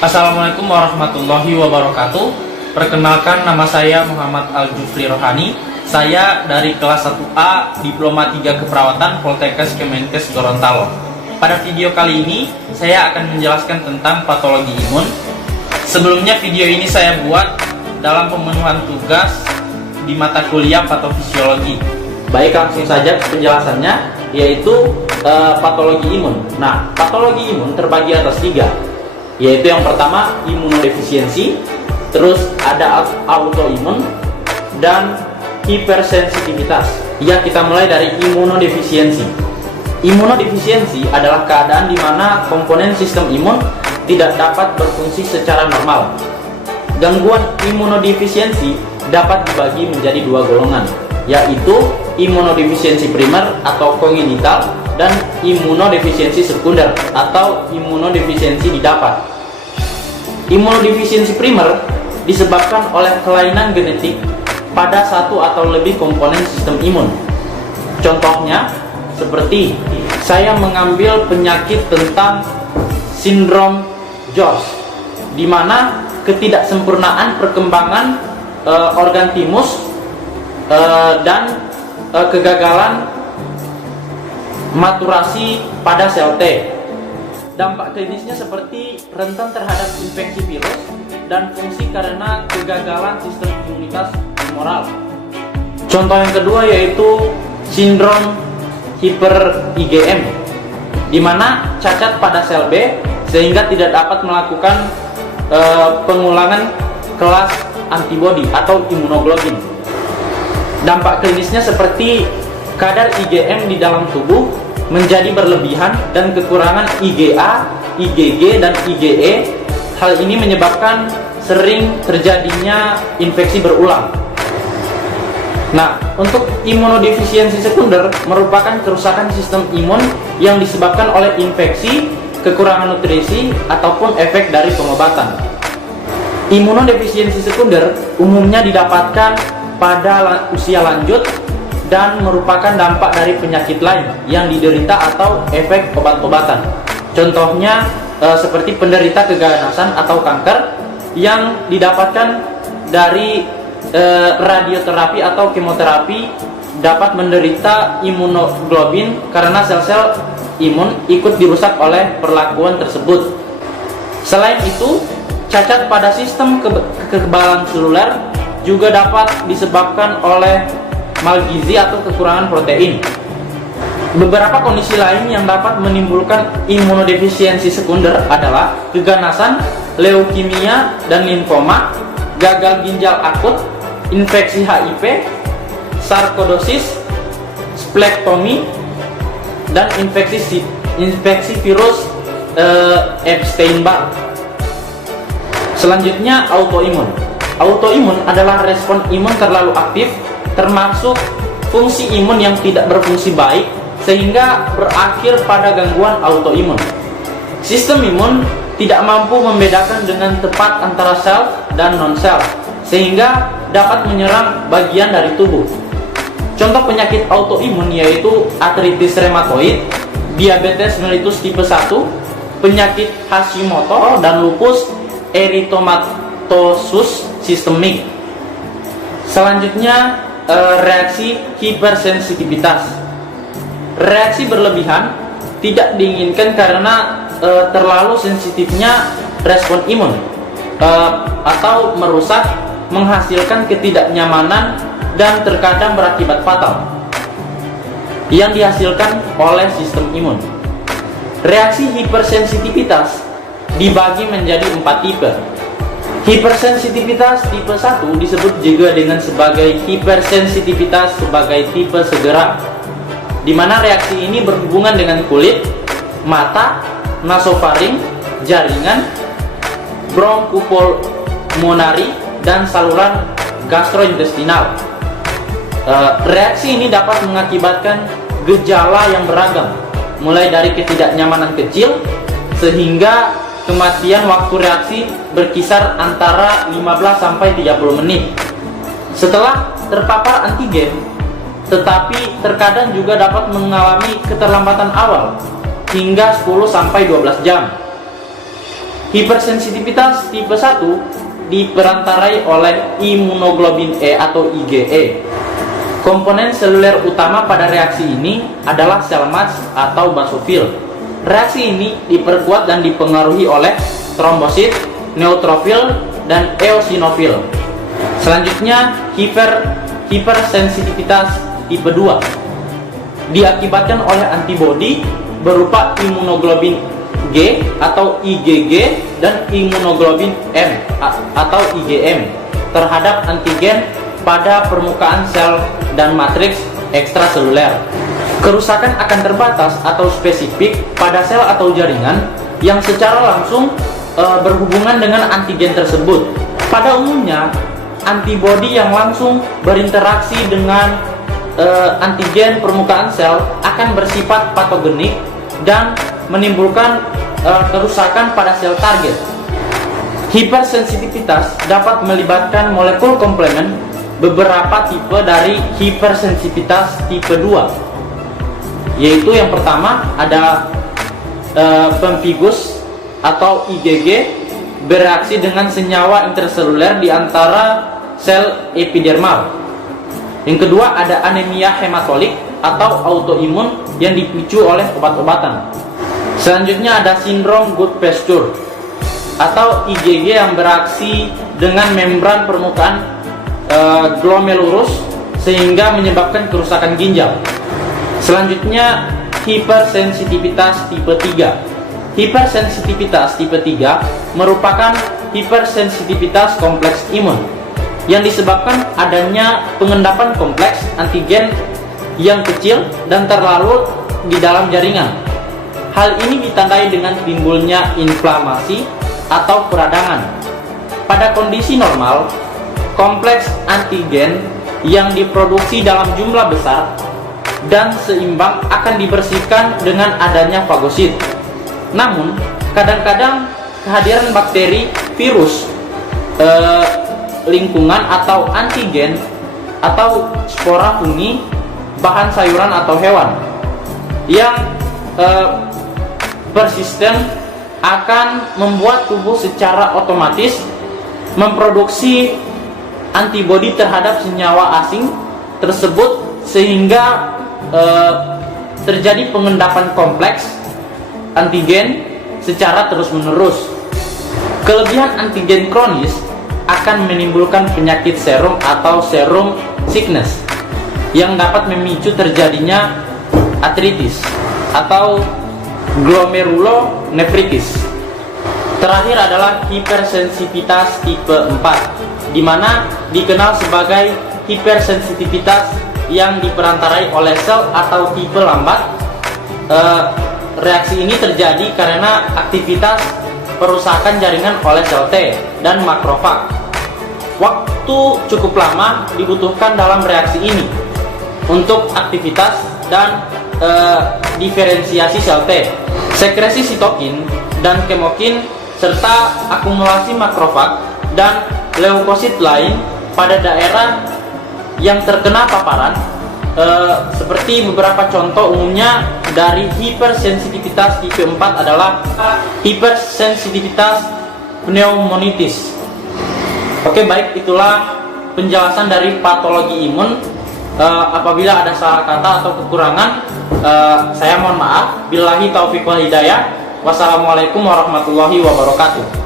Assalamualaikum warahmatullahi wabarakatuh. Perkenalkan, nama saya Muhammad Al-Jufri Rohani. Saya dari kelas 1A Diploma 3 Keperawatan Poltekkes Kemenkes Gorontalo. Pada video kali ini saya akan menjelaskan tentang patologi imun. Sebelumnya video ini saya buat dalam pemenuhan tugas di mata kuliah patofisiologi. Baik, langsung saja penjelasannya, yaitu patologi imun. Nah, patologi imun terbagi atas 3, yaitu yang pertama imunodefisiensi, terus ada autoimun, dan hipersensitivitas. Ya, kita mulai dari imunodefisiensi. Imunodefisiensi adalah keadaan di mana komponen sistem imun tidak dapat berfungsi secara normal. Gangguan imunodefisiensi dapat dibagi menjadi 2 golongan, yaitu imunodefisiensi primer atau kongenital dan imunodefisiensi sekunder atau imunodefisiensi didapat. Imunodefisiensi primer disebabkan oleh kelainan genetik pada satu atau lebih komponen sistem imun. Contohnya seperti saya mengambil penyakit tentang sindrom George, di mana ketidaksempurnaan perkembangan organ timus dan kegagalan maturasi pada sel T. Dampak klinisnya seperti rentan terhadap infeksi virus dan fungsi karena kegagalan sistem imunitas humoral. Contoh yang kedua yaitu sindrom hiper IgM, di mana cacat pada sel B sehingga tidak dapat melakukan pengulangan kelas antibodi atau imunoglobin. Dampak klinisnya seperti kadar IgM di dalam tubuh menjadi berlebihan dan kekurangan IgA, IgG, dan IgE. Hal ini menyebabkan sering terjadinya infeksi berulang. Nah, untuk imunodefisiensi sekunder merupakan kerusakan sistem imun yang disebabkan oleh infeksi, kekurangan nutrisi, ataupun efek dari pengobatan. Imunodefisiensi sekunder umumnya didapatkan pada usia lanjut dan merupakan dampak dari penyakit lain yang diderita atau efek obat-obatan. Contohnya seperti penderita keganasan atau kanker yang didapatkan dari radioterapi atau kemoterapi dapat menderita imunoglobin karena sel-sel imun ikut dirusak oleh perlakuan tersebut. Selain itu, cacat pada sistem kekebalan seluler juga dapat disebabkan oleh malgizi atau kekurangan protein. Beberapa kondisi lain yang dapat menimbulkan imunodefisiensi sekunder adalah keganasan, leukemia dan limfoma, gagal ginjal akut, infeksi HIV, sarkoidosis, splektomi, dan infeksi virus Epstein-Barr. Selanjutnya autoimun. Autoimun adalah respon imun terlalu aktif, termasuk fungsi imun yang tidak berfungsi baik sehingga berakhir pada gangguan autoimun. Sistem imun tidak mampu membedakan dengan tepat antara sel dan non-sel sehingga dapat menyerang bagian dari tubuh. Contoh penyakit autoimun yaitu artritis reumatoid, diabetes mellitus tipe 1, penyakit Hashimoto, dan lupus eritomatosus sistemik. Selanjutnya reaksi hipersensitivitas. Reaksi berlebihan tidak diinginkan karena terlalu sensitifnya respon imun atau merusak, menghasilkan ketidaknyamanan dan terkadang berakibat fatal yang dihasilkan oleh sistem imun. Reaksi hipersensitivitas dibagi menjadi 4 tipe. Hipersensitivitas tipe 1 disebut juga dengan sebagai hipersensitivitas sebagai tipe segera, di mana reaksi ini berhubungan dengan kulit, mata, nasofaring, jaringan, bronchopulmonari, dan saluran gastrointestinal. Reaksi ini dapat mengakibatkan gejala yang beragam, mulai dari ketidaknyamanan kecil sehingga kematian. Waktu reaksi berkisar antara 15-30 menit setelah terpapar antigen, tetapi terkadang juga dapat mengalami keterlambatan awal hingga 10-12 jam. Hipersensitivitas tipe 1 diperantarai oleh imunoglobin E atau IgE. Komponen seluler utama pada reaksi ini adalah sel Mat atau basofil. Reaksi ini diperkuat dan dipengaruhi oleh trombosit, neutrofil, dan eosinofil. Selanjutnya, hipersensitivitas tipe 2 diakibatkan oleh antibodi berupa imunoglobin G atau IgG dan imunoglobin M atau IgM terhadap antigen pada permukaan sel dan matriks ekstraseluler. Kerusakan akan terbatas atau spesifik pada sel atau jaringan yang secara langsung berhubungan dengan antigen tersebut. Pada umumnya, antibodi yang langsung berinteraksi dengan antigen permukaan sel akan bersifat patogenik dan menimbulkan kerusakan pada sel target. Hipersensitivitas dapat melibatkan molekul komplemen beberapa tipe dari hipersensitivitas tipe 2, yaitu yang pertama ada pemphigus atau IgG bereaksi dengan senyawa interseluler di antara sel epidermal. Yang kedua ada anemia hematolik atau autoimun yang dipicu oleh obat-obatan. Selanjutnya ada sindrom Goodpasture atau IgG yang bereaksi dengan membran permukaan glomerulus sehingga menyebabkan kerusakan ginjal. Selanjutnya hipersensitivitas tipe 3. Hipersensitivitas tipe 3 merupakan hipersensitivitas kompleks imun yang disebabkan adanya pengendapan kompleks antigen yang kecil dan terlarut di dalam jaringan. Hal ini ditandai dengan timbulnya inflamasi atau peradangan. Pada kondisi normal, kompleks antigen yang diproduksi dalam jumlah besar dan seimbang akan dibersihkan dengan adanya fagosit. Namun, kadang-kadang kehadiran bakteri, virus, lingkungan atau antigen atau spora fungi, bahan sayuran atau hewan yang persisten akan membuat tubuh secara otomatis memproduksi antibodi terhadap senyawa asing tersebut sehingga terjadi pengendapan kompleks antigen secara terus-menerus. Kelebihan antigen kronis akan menimbulkan penyakit serum atau serum sickness yang dapat memicu terjadinya artritis atau glomerulonefritis. Terakhir adalah hipersensitivitas tipe 4, di mana dikenal sebagai hipersensitivitas yang diperantarai oleh sel atau tipe lambat. Reaksi ini terjadi karena aktivitas perusakan jaringan oleh sel T dan makrofag. Waktu cukup lama dibutuhkan dalam reaksi ini untuk aktivitas dan diferensiasi sel T, sekresi sitokin dan kemokin, serta akumulasi makrofag dan leukosit lain pada daerah yang terkena paparan, seperti beberapa contoh umumnya dari hipersensitivitas tipe 4 adalah hipersensitivitas pneumonitis. Oke, baik, itulah penjelasan dari patologi imun. Apabila ada salah kata atau kekurangan, saya mohon maaf. Billahi taufiq wal hidayah. Wassalamualaikum warahmatullahi wabarakatuh.